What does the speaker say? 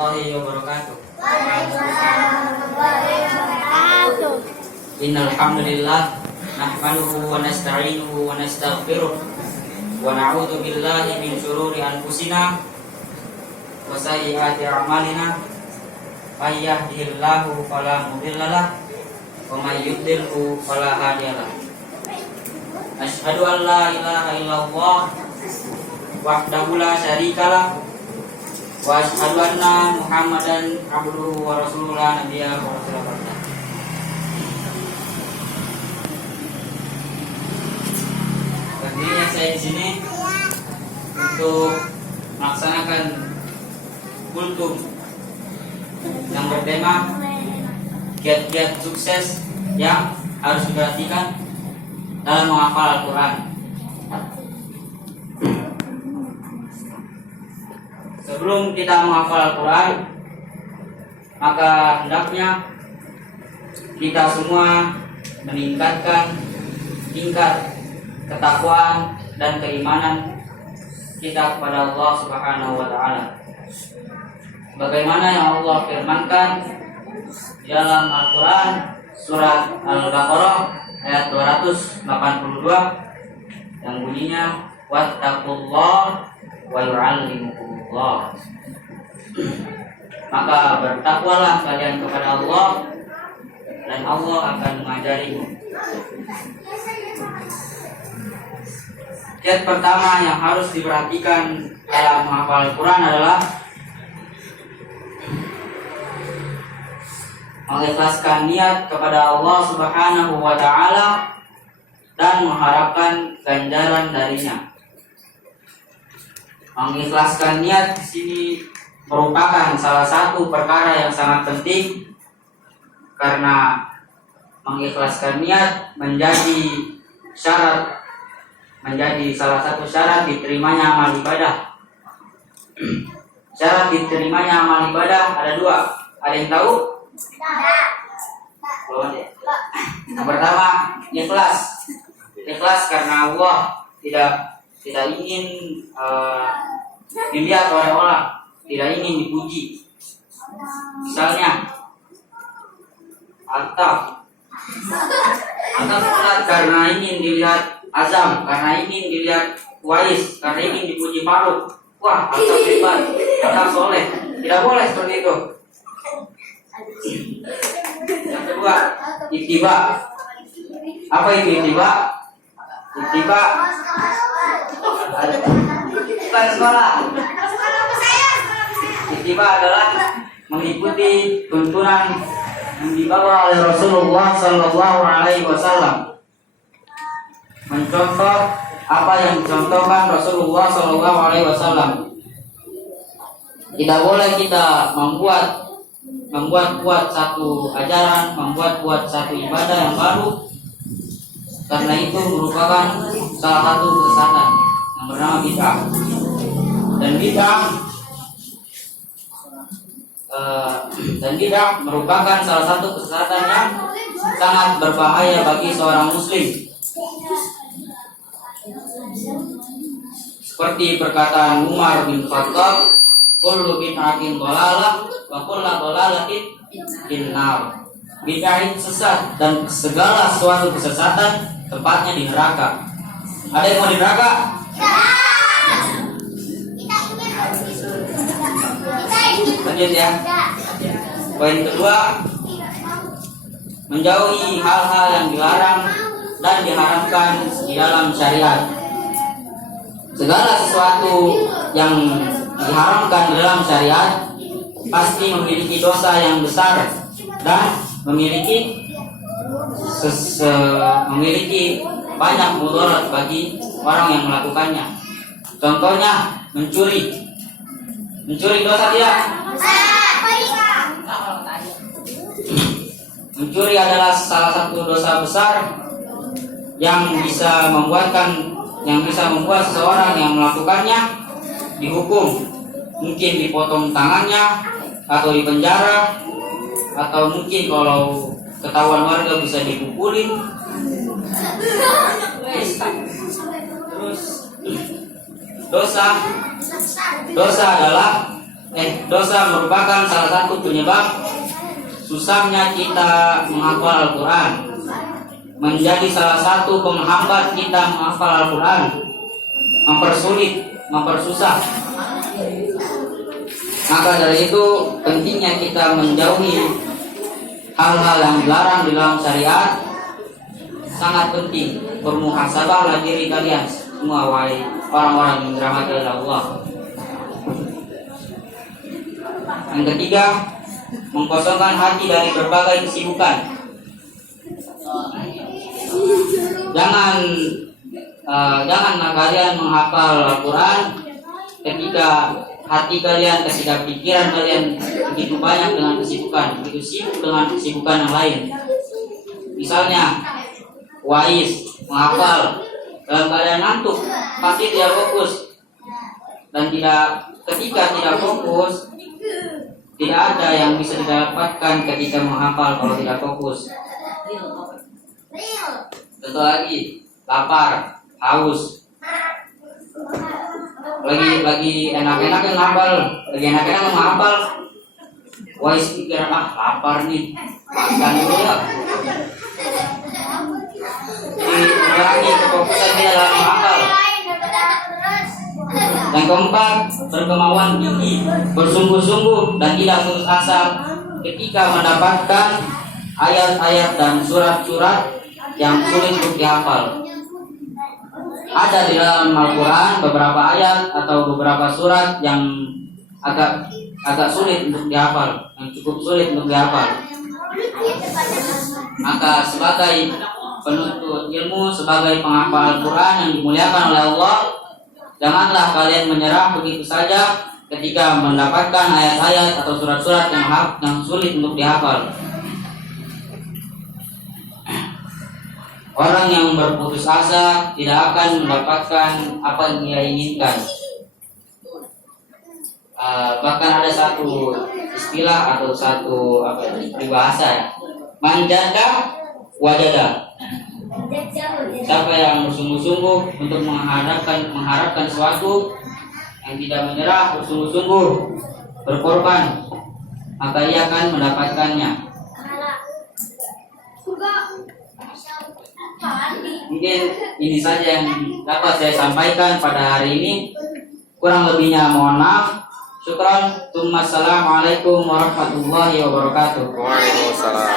warahmatullahi wabarakatuh. Waalaikumsalam warahmatullahi wabarakatuh. Innal hamdalillah nahmaduhu wa nasta'inuhu wa nastaghfiruh wa na'udzu billahi min shururi anfusina wa sayyiati a'malina. May yahdihillahu fala mudilla lahu wa may yudlilhu fala hadiya lahu. Asyhadu an la ilaha illallah wahdahu la syarika lahu wa asyhadu anna Muhammadan abduhu wa rasuluhu la nabiyya wa rasulullah. Berdirinya saya di sini untuk melaksanakan kultum yang bertema kiat-kiat sukses yang harus diperhatikan dalam menghafal Al-Quran. Sebelum kita menghafal Al-Quran, maka hendaknya kita semua meningkatkan tingkat ketakwaan dan keimanan kita kepada Allah Subhanahu wa taala. Bagaimana yang Allah firmankan di dalam Al-Quran surat Al-Baqarah ayat 282 yang bunyinya wattaqullah wa yu'allimukumullah. Maka bertakwalah kalian kepada Allah dan Allah akan mengajarimu. Kiat pertama yang harus diperhatikan dalam menghafal Al-Quran adalah mengikhlaskan niat kepada Allah Subhanahu wa taala dan mengharapkan ganjaran darinya. Mengikhlaskan niat di sini merupakan salah satu perkara yang sangat penting karena mengikhlaskan niat menjadi salah satu syarat diterimanya amal ibadah. Syarat diterimanya amal ibadah ada dua. Ada yang tahu? Yang pertama, ikhlas. Ikhlas karena Allah tidak ingin dilihat oleh orang, tidak ingin dipuji. Misalnya, atau karena ingin dilihat azam, karena ingin dilihat wais, karena ingin dipuji Faruk. Wah, atau hebat, atau soleh. Tidak boleh seperti itu. Yang kedua, ittiba. Apa itu ittiba? Ittiba bukan sekolah. Ittiba adalah mengikuti tuntunan yang dibawa oleh Rasulullah Sallallahu Alaihi Wasallam. Mencontoh apa yang dicontohkan Rasulullah Sallallahu Alaihi Wasallam. Tidak boleh kita membuat satu ajaran, membuat satu ibadah yang baru, karena itu merupakan salah satu kesesatan yang bernama bid'ah. Dan bid'ah merupakan salah satu kesesatan yang sangat berbahaya bagi seorang muslim. Seperti perkataan Umar bin Khattab, kullu bid'atin dhalalah wa kullu dhalalatin finnar. Bid'ah itu sesat dan segala suatu kesesatan tempatnya di neraka. Ada yang mau di neraka? Lanjut ya. Poin kedua, menjauhi hal-hal yang dilarang dan diharamkan di dalam syariat. Segala sesuatu yang diharamkan dalam syariat pasti memiliki dosa yang besar dan memiliki banyak mudarat bagi orang yang melakukannya. Contohnya mencuri. Mencuri dosa tidak? Mencuri adalah salah satu dosa besar yang bisa membuat seseorang yang melakukannya dihukum, mungkin dipotong tangannya atau dipenjara, atau mungkin kalau ketahuan warga bisa dipukulin. Terus dosa adalah Dosa merupakan salah satu penyebab susahnya kita menghafal Al-Quran, menjadi salah satu penghambat kita menghafal Al-Quran, mempersulit, mempersusah. Maka dari itu pentingnya kita menjauhi hal-hal yang dilarang di dalam syariat. Sangat penting. Bermuhasabahlah diri kalian semua, wahai orang-orang yang dirahmati oleh Allah. Yang ketiga, mengkosongkan hati dari berbagai kesibukan. Janganlah kalian menghafal Al-Quran ketika hati kalian, ketika pikiran kalian begitu banyak dengan kesibukan, begitu sibuk dengan kesibukan yang lain. Misalnya, wais menghafal dalam keadaan ngantuk, pasti tidak fokus, dan ketika tidak fokus, tidak ada yang bisa didapatkan ketika menghafal kalau tidak fokus. Contoh lagi, lapar, haus, lagi enak-enak yang menghafal, wais pikir, lapar nih, makan dulu ya. Dikurangi kefokusan dia dalam menghafal. Yang keempat, berkemauan tinggi, bersungguh-sungguh dan tidak putus asa ketika mendapatkan ayat-ayat dan surat-surat yang sulit untuk dihafal. Ada di dalam Al-Quran beberapa ayat atau beberapa surat yang agak sulit untuk dihafal, yang cukup sulit untuk dihafal. Maka sebagai penuntut ilmu, sebagai penghafal Al-Quran yang dimuliakan oleh Allah, janganlah kalian menyerah begitu saja ketika mendapatkan ayat-ayat atau surat-surat yang sulit untuk dihafal. Orang yang berputus asa tidak akan mendapatkan apa yang dia inginkan. Bahkan ada satu istilah atau satu peribahasa, manjada wajada. Siapa yang bersungguh-sungguh untuk mengharapkan sesuatu, yang tidak menyerah, bersungguh-sungguh berkorban, maka ia akan mendapatkannya. Mungkin ini saja yang dapat saya sampaikan pada hari ini. Kurang lebihnya mohon maaf. Syukran. Assalamualaikum warahmatullahi wabarakatuh. Waalaikumsalam.